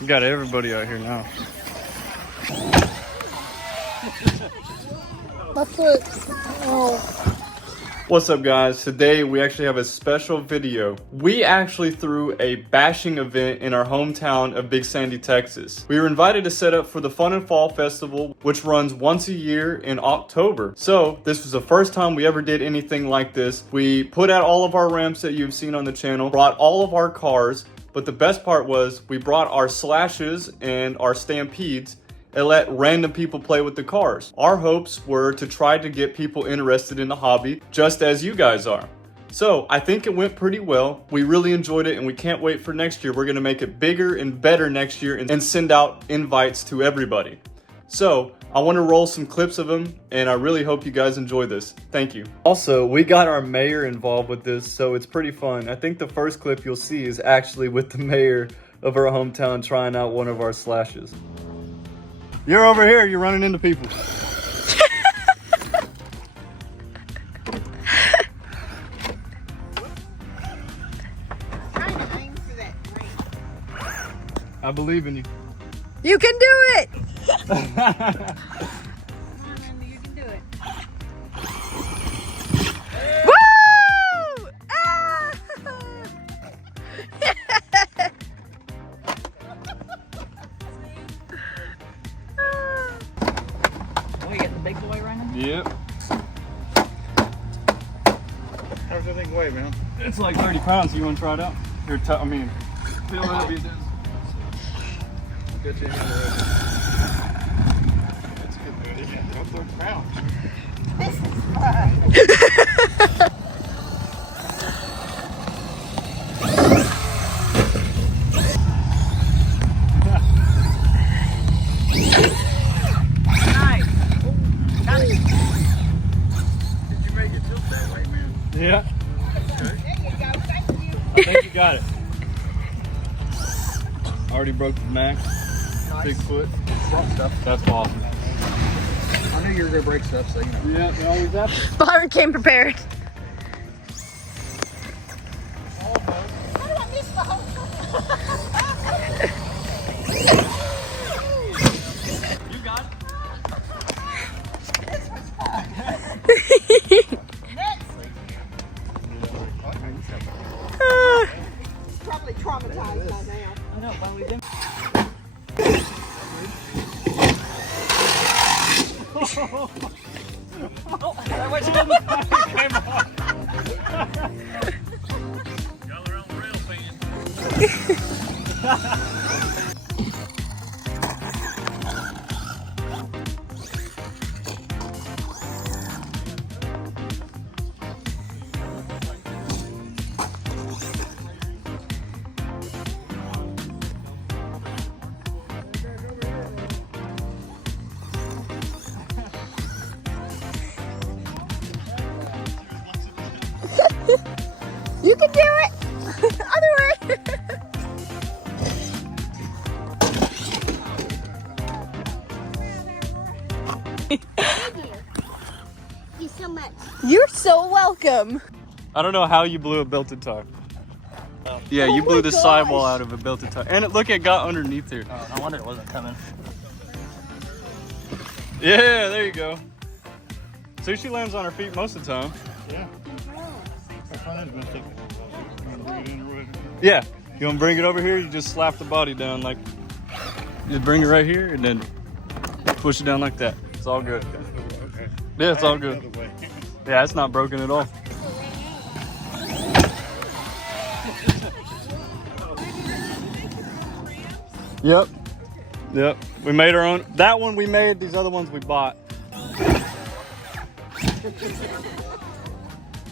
You got everybody out here now. My foot. Oh. What's up, guys? Today we actually have a special video. We actually threw a bashing event in our hometown of Big Sandy, Texas. We were invited to set up for the Fun and Fall Festival, which runs once a year in October. So this was the first time we ever did anything like this. We put out all of our ramps that you've seen on the channel, brought all of our cars, but the best part was we brought our slashes and our stampedes and let random people play with the cars. Our hopes were to try to get people interested in the hobby, just as you guys are. So I think it went pretty well. We really enjoyed it and we can't wait for next year. We're gonna make it bigger and better next year and send out invites to everybody. So I wanna roll some clips of them and I really hope you guys enjoy this. Thank you. Also, we got our mayor involved with this, so it's pretty fun. I think the first clip you'll see is actually with the mayor of our hometown trying out one of our slashes. You're over here, you're running into people. I believe in you. You can do it! Come on, Randy, you can do it. Woo! Ah! Oh, you got the big boy running? Yep. How's that thing weigh, man? It's like 30 pounds. You want to try it out? Here, I mean, feel heavy it is. I'll get you in there. That's good, buddy. Yeah, don't throw pounds. This is fun. Nice. Oh, got it. Did you make it tilt that way, man? Yeah. There you go. Thank you. I think you got it. Already broke the max. Nice. Big foot. Front stuff. That's awesome. I knew you were going to break stuff, so you know. Yeah, you always have to. Byron came prepared. How did I miss the whole You got it. This was fun. Next. It's probably traumatized by now. I know, but we didn't. That was came off. Y'all are on the rail fan. You can do it! Other way! Thank you so much. You're so welcome. I don't know how you blew a belted tire. Yeah, you Oh blew my the gosh. sidewall out of a belted tire. And look, it got underneath here. Oh, I wonder it wasn't coming. Yeah, there you go. So she lands on her feet most of the time. Yeah. I thought that was going to take it. Bring it in or whatever. Yeah. You want to bring it over here? You just slap the body down like, just bring it right here and then push it down like that. It's all good. Okay. Yeah, it's all good. Another way. Yeah, it's not broken at all. Yep. Yep. We made our own. That one we made. These other ones we bought.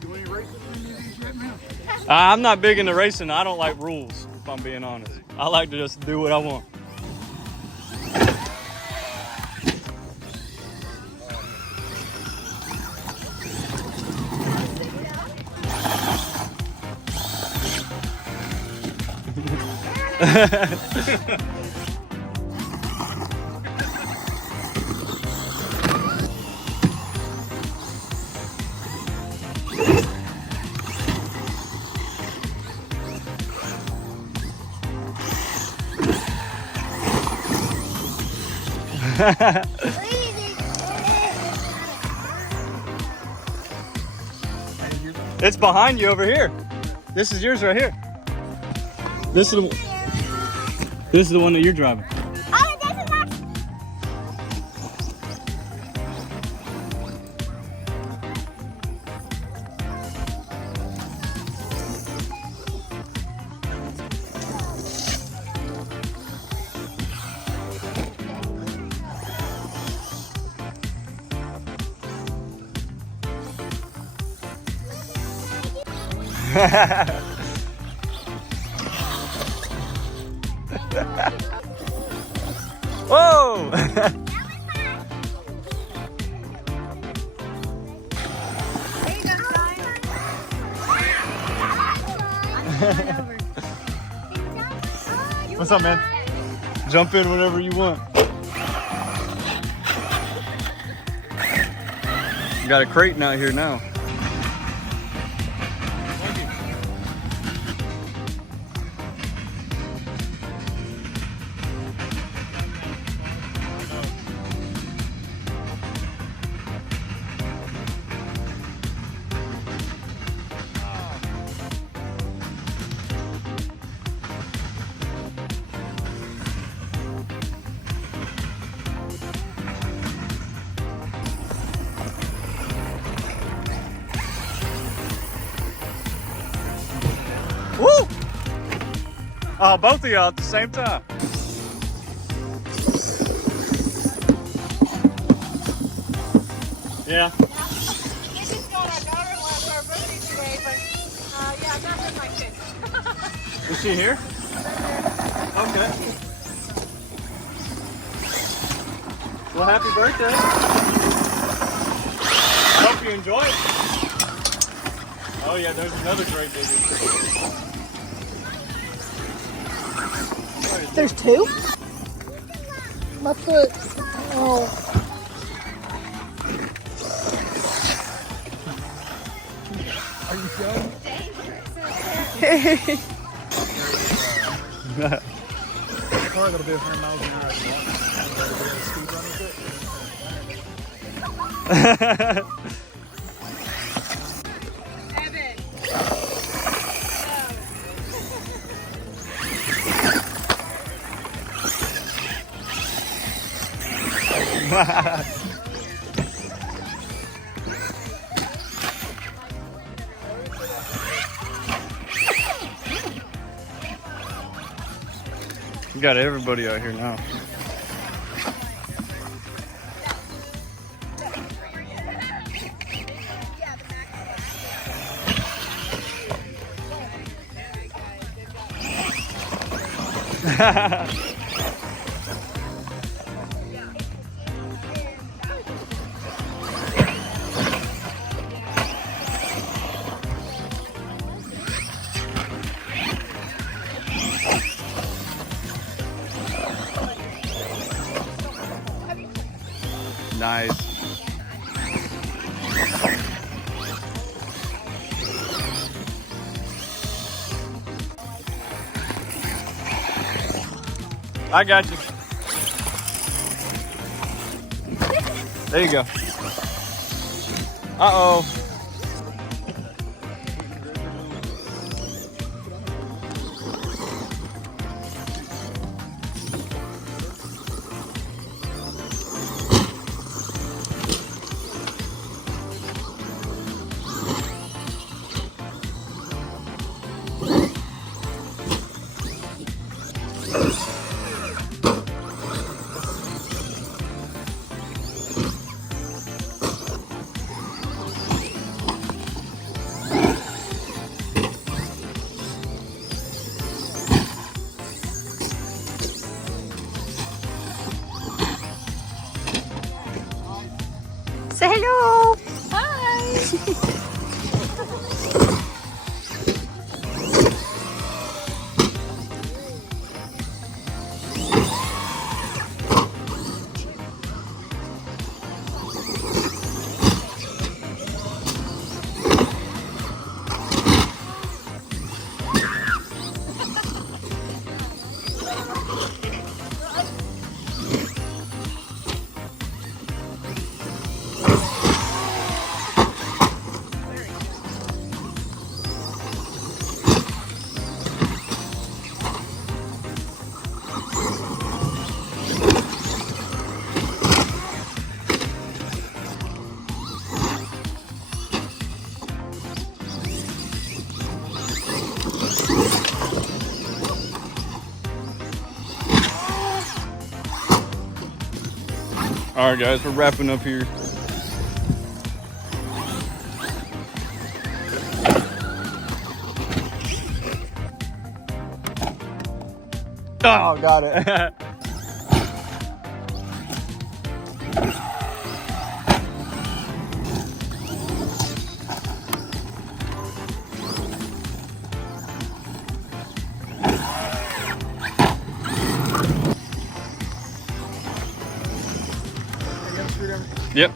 Do any races in any of these yet, man? I'm not big into racing. I don't like rules, if I'm being honest. I like to just do what I want. It's behind you over here. This is yours right here. This is the one that you're driving. Oh, this is not. Whoa! What's up, man? Jump in whenever you want. Got a crate out here now. Woo! Oh, both of y'all at the same time. Yeah. This is not our daughter-in-law's our birthday today, but yeah, not with my kids. Is she here? Okay. Well, happy birthday. I hope you enjoy it. Oh yeah, there's another great baby. There's two? My foot. Oh. Are you sure? Probably gonna be 100 miles an hour. You got everybody out here now. Nice. I got you. There you go. Uh-oh. All right, guys, we're wrapping up here. Oh, got it. Yep.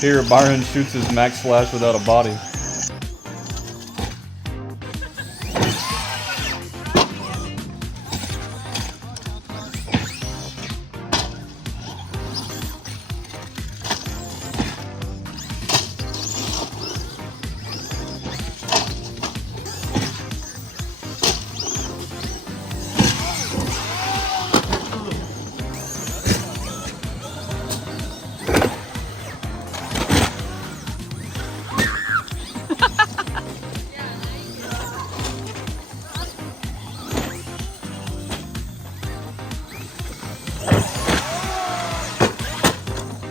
Here, Byron shoots his max flash without a body.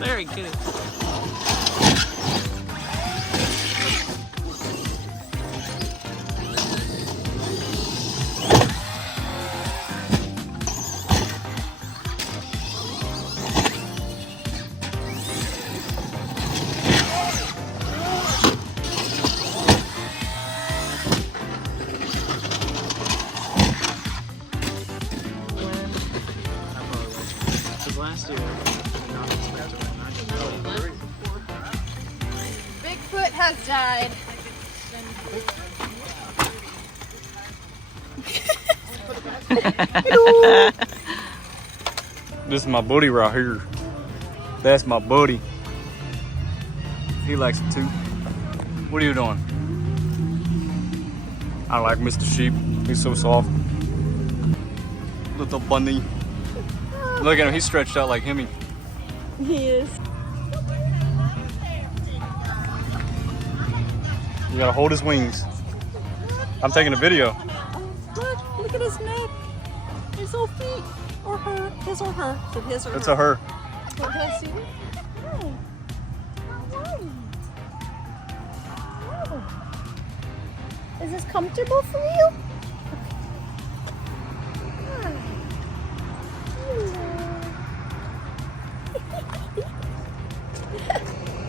Very good. Last year, not expected. Bigfoot has died. This is my buddy right here. That's my buddy. He likes it too. What are you doing? I like Mr. Sheep. He's so soft. Little bunny. Look at him, he's stretched out like Hemi. He is. You gotta hold his wings. I'm taking a video. Look at his neck. His little feet. Or her. His or her. So his or It's her. a her. Can I see it? Oh. Oh. Is this comfortable for you?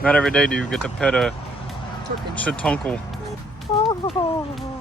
Not every day do you get to pet a Chicken. chituncle. Oh.